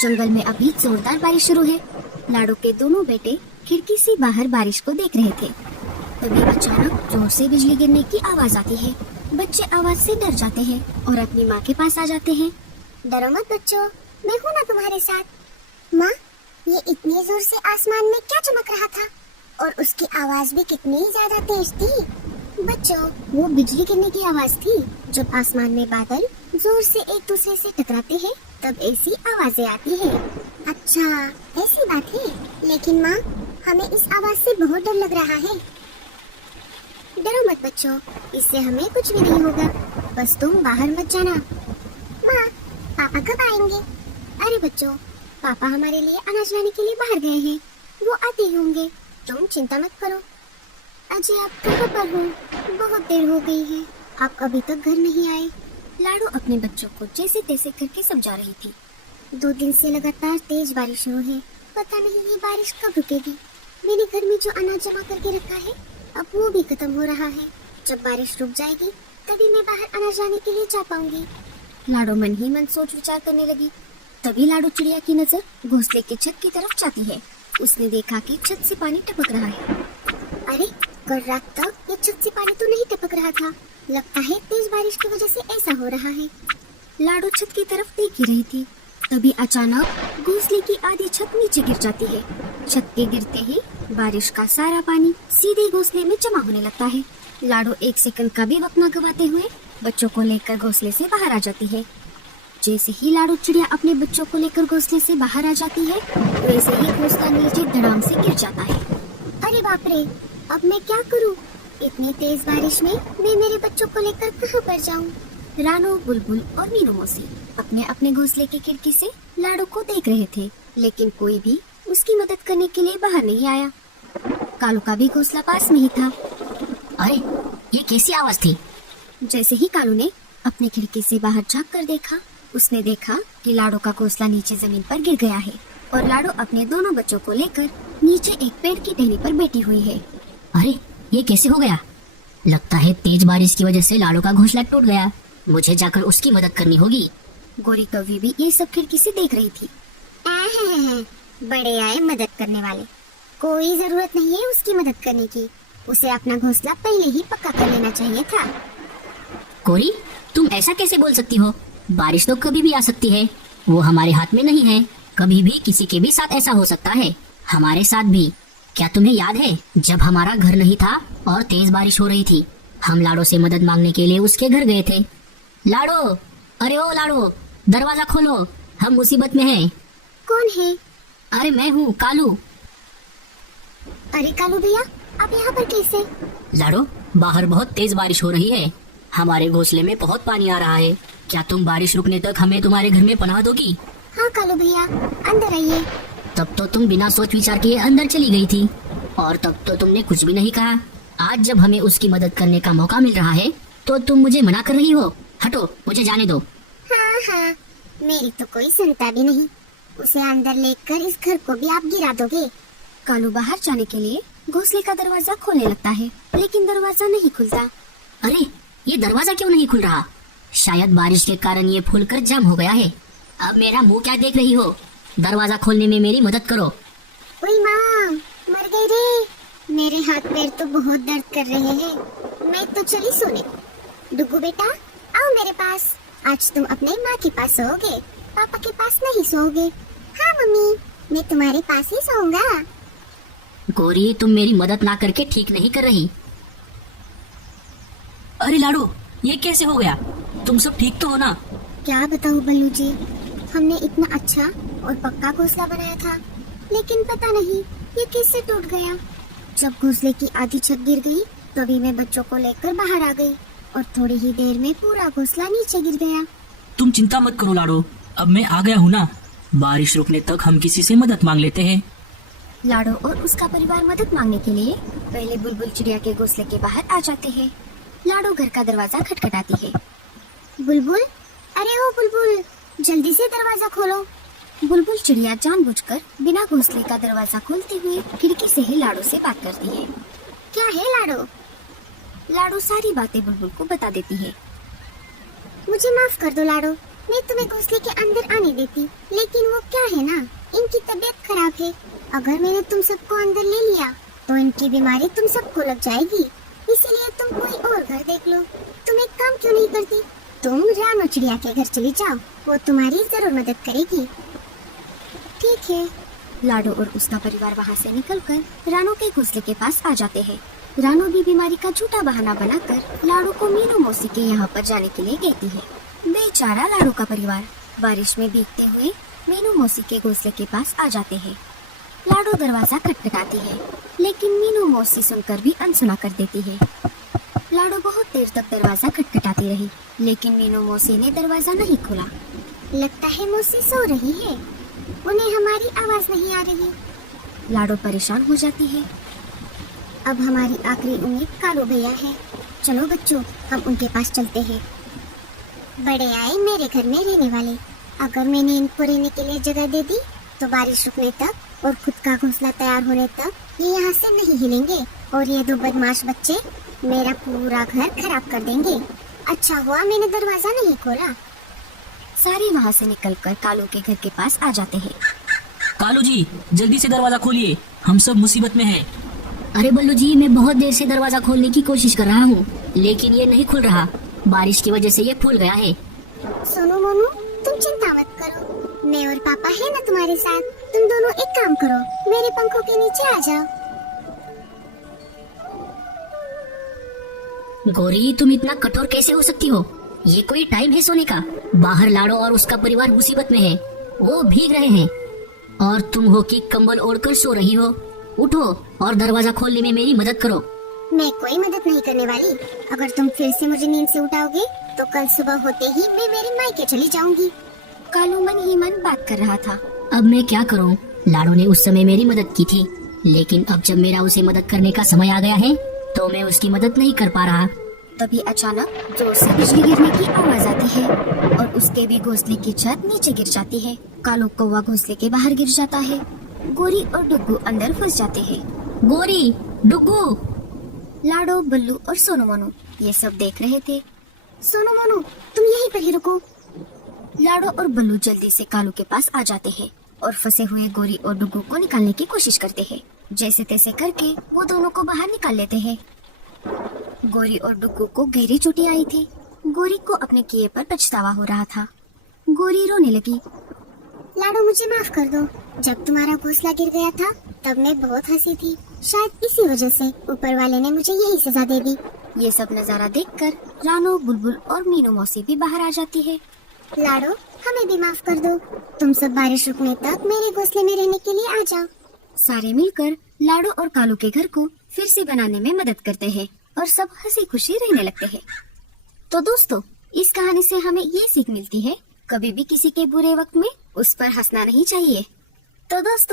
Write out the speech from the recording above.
जंगल में अभी जोरदार बारिश शुरू है। लाडो के दोनों बेटे खिड़की से बाहर बारिश को देख रहे थे। तभी अचानक जोर से बिजली गिरने की आवाज आती है। बच्चे आवाज से डर जाते हैं और अपनी माँ के पास आ जाते हैं। डरो मत बच्चों, मैं हूँ ना तुम्हारे साथ। माँ, ये इतनी जोर से आसमान में क्या चमक रहा था और उसकी आवाज भी कितनी ज्यादा तेज थी। बच्चों, वो बिजली गिरने की आवाज थी। जब आसमान में बादल जोर से एक दूसरे से टकराते हैं तब ऐसी आवाजें आती है। अच्छा ऐसी बात है। लेकिन माँ, हमें इस आवाज से बहुत डर लग रहा है। डरो मत बच्चों, इससे हमें कुछ भी नहीं होगा। बस तुम बाहर मत जाना। माँ, पापा कब आएंगे? अरे बच्चों, पापा हमारे लिए अनाज लाने के लिए बाहर गए हैं। वो आते ही होंगे, तुम चिंता मत करो। अजय, आप कहाँ पर हो? बहुत देर हो गई है, आप अभी तक घर नहीं आए। लाडो अपने बच्चों को जैसे तैसे करके समझा रही थी। 2 दिन से लगातार तेज बारिश हुई है। पता नहीं ये बारिश कब रुकेगी। मैंने घर में जो अनाज जमा करके रखा है अब वो भी खत्म हो रहा है। जब बारिश रुक जाएगी तभी मैं बाहर अनाज लाने के लिए जा पाऊंगी। लाडो मन ही मन सोच विचार करने लगी। तभी लाडो चिड़िया की नजर घोंसले की छत की तरफ जाती है। उसने देखा कि छत से पानी टपक रहा है। अरे, कल रात तक ये छत से पानी तो नहीं टपक रहा था। लगता है तेज बारिश की वजह से ऐसा हो रहा है। लाडो छत की तरफ देख ही रही थी। तभी अचानक घोंसले की आधी छत नीचे गिर जाती है। छत के गिरते ही बारिश का सारा पानी सीधे घोंसले में जमा होने लगता है। लाडो 1 सेकंड का भी वक्त न गवाते हुए बच्चों को लेकर घोंसले से बाहर आ जाती है। जैसे ही लाडो चिड़िया अपने बच्चों को लेकर घोंसले से बाहर आ जाती है वैसे ही घोंसला नीचे धड़ाम से गिर जाता है। अरे बाप रे, अब मैं क्या करूं? इतनी तेज बारिश में मैं मेरे बच्चों को लेकर कहां पर जाऊं? रानू, बुलबुल और मीनू मौसी अपने अपने घोंसले की खिड़की से लाडो को देख रहे थे, लेकिन कोई भी उसकी मदद करने के लिए बाहर नहीं आया। कालू का भी घोंसला पास में ही था। अरे, ये कैसी आवाज थी? जैसे ही कालू ने अपनी खिड़की से बाहर झांक कर देखा, उसने देखा कि लाडो का घोंसला नीचे जमीन पर गिर गया है और लाडो अपने दोनों बच्चों को लेकर नीचे एक पेड़ की टहनी पर बैठी हुई है। अरे, ये कैसे हो गया? लगता है तेज बारिश की वजह से लाडो का घोंसला टूट गया। मुझे जाकर उसकी मदद करनी होगी। गोरी कौवी भी ये सब खिड़की से देख रही थी। बड़े आए मदद करने वाले। कोई जरूरत नहीं है उसकी मदद करने की। उसे अपना घोंसला पहले ही पक्का कर लेना चाहिए था। कोरी, तुम ऐसा कैसे बोल सकती हो? बारिश तो कभी भी आ सकती है, वो हमारे हाथ में नहीं है। कभी भी किसी के भी साथ ऐसा हो सकता है, हमारे साथ भी। क्या तुम्हें याद है जब हमारा घर नहीं था और तेज बारिश हो रही थी, हम लाडो से मदद मांगने के लिए उसके घर गए थे। लाडो, अरे ओ लाडो, दरवाजा खोलो, हम मुसीबत में हैं। कौन है? अरे मैं हूँ कालू। अरे कालू भैया, आप यहाँ पर कैसे? लाडो, बाहर बहुत तेज बारिश हो रही है, हमारे घोंसले में बहुत पानी आ रहा है। क्या तुम बारिश रुकने तक हमें तुम्हारे घर में पनाह दोगी? हाँ कालू भैया, अंदर आइए। तब तो तुम बिना सोच विचार किए अंदर चली गई थी और तब तो तुमने कुछ भी नहीं कहा। आज जब हमें उसकी मदद करने का मौका मिल रहा है तो तुम मुझे मना कर रही हो। हटो, मुझे जाने दो। हाँ, मेरी तो कोई चिंता भी नहीं। उसे अंदर लेकर इस घर को भी आप गिरा दोगे। कालू बाहर जाने के लिए घोंसले का दरवाजा खोलने लगता है, लेकिन दरवाजा नहीं खुलता। अरे, ये दरवाजा क्यों नहीं खुल रहा? शायद बारिश के कारण ये फूलकर जाम हो गया है। अब मेरा मुंह क्या देख रही हो? दरवाजा खोलने में मेरी मदद करो। ओए माँ, मर गई रे। मेरे हाथ पैर तो बहुत दर्द कर रहे हैं। मैं तो चली सोने। डुगू बेटा, आओ मेरे पास। आज तुम अपने माँ के पास सोओगे, पापा के पास नहीं सोओगे। हाँ मम्मी, मैं तुम्हारे पास ही सोऊंगा। गोरी, तुम मेरी मदद ना करके ठीक नहीं कर रही। अरे लाडो, ये कैसे हो गया? तुम सब ठीक तो हो ना? क्या बताऊं बल्लू जी, हमने इतना अच्छा और पक्का घोंसला बनाया था, लेकिन पता नहीं ये कैसे टूट गया। जब घोंसले की आधी छत गिर गई तभी मैं बच्चों को लेकर बाहर आ गई और थोड़ी ही देर में पूरा घोंसला नीचे गिर गया। तुम चिंता मत करो लाडो, अब मैं आ गया हूँ ना। बारिश रुकने तक हम किसी से मदद मांग लेते हैं। लाडो और उसका परिवार मदद मांगने के लिए पहले बुलबुल चिड़िया के घोंसले के बाहर आ जाते हैं। लाडो घर का दरवाजा खटखटाती है। बुलबुल, अरे ओ बुलबुल, जल्दी से दरवाजा खोलो। बुलबुल चिड़िया जानबूझकर बिना घोंसले का दरवाजा खोलते हुए खिड़की से ही लाडो से बात करती है। क्या है लाडो? लाडो सारी बातें बुलबुल को बता देती है। मुझे माफ कर दो लाडो, मैं तुम्हें घोंसले के अंदर आने देती, लेकिन वो क्या है ना, इनकी तबीयत खराब है। अगर मैंने तुम सबको अंदर ले लिया तो इनकी बीमारी तुम सबको लग जाएगी। इसीलिए तुम कोई और घर देख लो। तुम एक काम क्यों नहीं करती? तुम रानो चिड़िया के घर चली जाओ, वो तुम्हारी जरूर मदद करेगी। ठीक है। लाडो और उसका परिवार वहाँ से निकलकर रानो के घोंसले के पास आ जाते हैं। रानो भी बीमारी का झूठा बहाना बनाकर लाडो को मीनू मौसी के यहाँ पर जाने के लिए कहती है। बेचारा लाडो का परिवार बारिश में भीगते हुए मीनू मौसी के घोंसले के पास आ जाते हैं। लाडो दरवाजा खटखटाती है, लेकिन मीनू मौसी सुनकर भी अनसुना कर देती है। लाडो बहुत देर तक दरवाजा खटखटाती रही, लेकिन मीनू मौसी ने दरवाजा नहीं खोला। लगता है मौसी सो रही है, उन्हें हमारी आवाज नहीं आ रही। लाडो परेशान हो जाती है। अब हमारी आखिरी उम्मीद कालू भैया है। चलो बच्चों, हम उनके पास चलते हैं। बड़े आए मेरे घर में रहने वाले। अगर मैंने इनको रहने के लिए जगह दे दी तो बारिश रुकने तक और खुद का घोंसला तैयार होने तक ये यहाँ से नहीं हिलेंगे, और ये दो बदमाश बच्चे मेरा पूरा घर खराब कर देंगे। अच्छा हुआ मैंने दरवाजा नहीं खोला। सारे वहाँ से निकलकर कालू के घर के पास आ जाते हैं। कालू जी, जल्दी से दरवाजा खोलिए, हम सब मुसीबत में हैं। अरे बल्लू जी, मैं बहुत देर से दरवाजा खोलने की कोशिश कर रहा हूँ, लेकिन ये नहीं खुल रहा। बारिश की वजह से ये फूल गया है। सोनू मोनू, तुम चिंता मत करो, मैं और पापा है ना तुम्हारे साथ। तुम दोनों एक काम करो, मेरे पंखों के नीचे आ जाओ। गौरी, तुम इतना कठोर कैसे हो सकती हो? ये कोई टाइम है सोने का? बाहर लाडो और उसका परिवार मुसीबत में है, वो भीग रहे हैं, और तुम हो कि कंबल ओढ़कर सो रही हो। उठो और दरवाजा खोलने में मेरी मदद करो। मैं कोई मदद नहीं करने वाली। अगर तुम फिर से मुझे नींद से उठाओगे तो कल सुबह होते ही मैं मेरे मायके चली जाऊंगी। कालू मन ही मन बात कर रहा था। अब मैं क्या करूं? लाडो ने उस समय मेरी मदद की थी, लेकिन अब जब मेरा उसे मदद करने का समय आ गया है तो मैं उसकी मदद नहीं कर पा रहा। तभी अचानक जोर से बिजली गिरने की आवाज आती है और उसके भी घोंसले की छत नीचे गिर जाती है। कालू कौवा घोंसले के बाहर गिर जाता है। गोरी और डुग्गू अंदर फंस जाते हैं। गोरी, डुग्गू। लाडो, बल्लू और सोनू मोनू ये सब देख रहे थे। सोनू मोनू, तुम यहीं पर ही रुको। लाडो और बल्लू जल्दी से कालू के पास आ जाते हैं और फंसे हुए गोरी और डुग्गू को निकालने की कोशिश करते हैं। जैसे तैसे करके वो दोनों को बाहर निकाल लेते हैं। गोरी और डुग्गू को गहरी चोटें आई थी। गोरी को अपने किए पर पछतावा हो रहा था। गोरी रोने लगी। लाडो, मुझे माफ कर दो। जब तुम्हारा घोंसला गिर गया था तब मैं बहुत हंसी थी। शायद इसी वजह से ऊपर वाले ने मुझे यही सजा दे दी। ये सब नजारा देखकर रानो, बुलबुल और मीनू मौसी भी बाहर आ जाती है। लाडो, हमें भी माफ कर दो। तुम सब बारिश रुकने तक मेरे घोंसले में रहने के लिए आ जाओ। सारे मिलकर लाडो और कालू के घर को फिर से बनाने में मदद करते हैं और सब हंसी खुशी रहने लगते हैं। तो दोस्तों, इस कहानी से हमें ये सीख मिलती है, कभी भी किसी के बुरे वक्त में उस पर हंसना नहीं चाहिए। तो दोस्तों